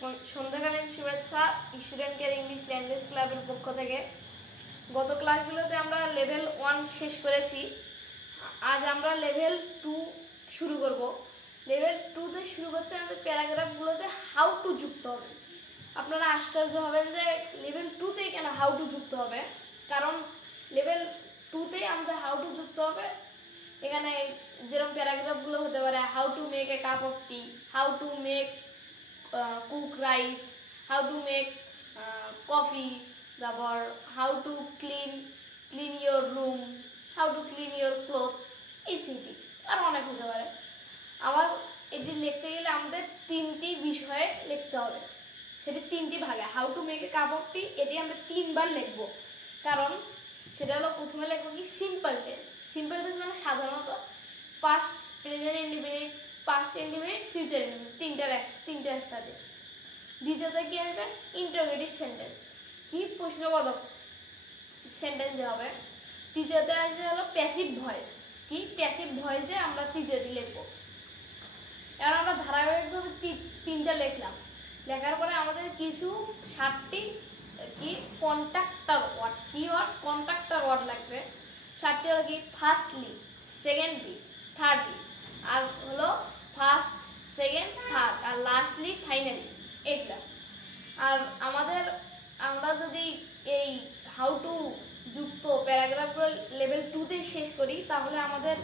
সন্ধ্যাকালীন শুভেচ্ছা student care English language ক্লাবের পক্ষ থেকে। গত ক্লাসগুলোতে আমরা লেভেল 1 শেষ করেছি। আজ আমরা লেভেল 2 শুরু করব। লেভেল 2তে শুরু করতে আমাদের প্যারাগ্রাফগুলোতে হাউ টু যুক্ত হবে। আপনারা আশ্চর্য হবেন যে লেভেল 2তেই কেন হাউ টু যুক্ত হবে, কারণ লেভেল 2তেই আমাদের হাউ টু যুক্ত হবে। এখানে যেরকম প্যারাগ্রাফগুলো হতে পারে how to make a cup of tea, how to make cook rice, how to make coffee, তারপর how to clean your room, how to clean your cloth, ইসিপি আর অনেক হতে পারে। আবার এটি লিখতে গেলে আমাদের 3টি বিষয়ে লিখতে হবে, সেটি 3টি ভাগে। How to make a cup of tea এটি আমরা 3বার লিখবো, কারণ সেটা হলো প্রথমে লিখবো কি সিম্পল টেন্স। সিম্পল টেন্স মানে সাধারণত past, present indefinite, past indefinite, future indefinite, তিনটা একটা দিয়ে। দ্বিতীয়তে কি আসবে ইন্টারোগেটিভ সেন্টেন্স, কি প্রশ্নবোধক সেন্টেন্স হবে। তৃতীয়তে আসবে হলো প্যাসিভ ভয়েস, কি প্যাসিভ ভয়েস দিয়ে আমরা তৃতীয়টি লিখবো। এবার আমরা ধারাবাহিকভাবে 3টা লিখলাম। লেখার পরে আমাদের কিছু 7টি কি কন্ট্রাক্টর ওয়ার্ড, কি ওয়ার্ড কন্ট্রাক্টর ওয়ার্ড লাগবে। 7টি হলো কি ফার্স্টলি, সেকেন্ডলি, থার্ডলি, আর হলো ফার্স্ট, সেকেন্ড, থার্ড, আর লাস্টলি, ফাইনালি, এইটা। আর আমরা যদি এই হাউ টু যুক্ত প্যারাগ্রাফগুলো লেভেল 2তেই শেষ করি, তাহলে আমাদের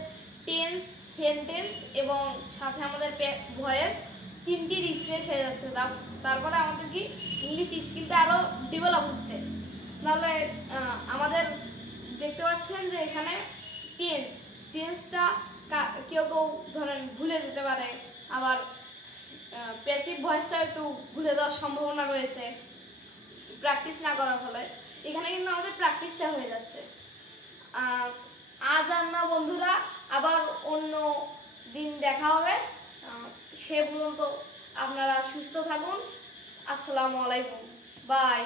টেন্স, সেন্টেন্স এবং সাথে আমাদের ভয়েস 3টি রিফ্রেশ হয়ে যাচ্ছে। তারপরে আমাদের কি ইংলিশ স্কিলটা আরও ডেভেলপ হচ্ছে। নাহলে আমাদের দেখতে পাচ্ছেন যে এখানে টেন্সটা কেউ ধরেন ভুলে যেতে পারে, আবার প্যাসিভ ভয়েসটা একটু ভুলে যাওয়ার সম্ভাবনা রয়েছে প্র্যাকটিস না করার ফলে। এখানে কিন্তু আমাদের প্র্যাকটিসটা হয়ে যাচ্ছে। আজ আর না বন্ধুরা, আবার অন্য দিন দেখা হবে। সে পর্যন্ত আপনারা সুস্থ থাকুন। আসসালামু আলাইকুম, বাই।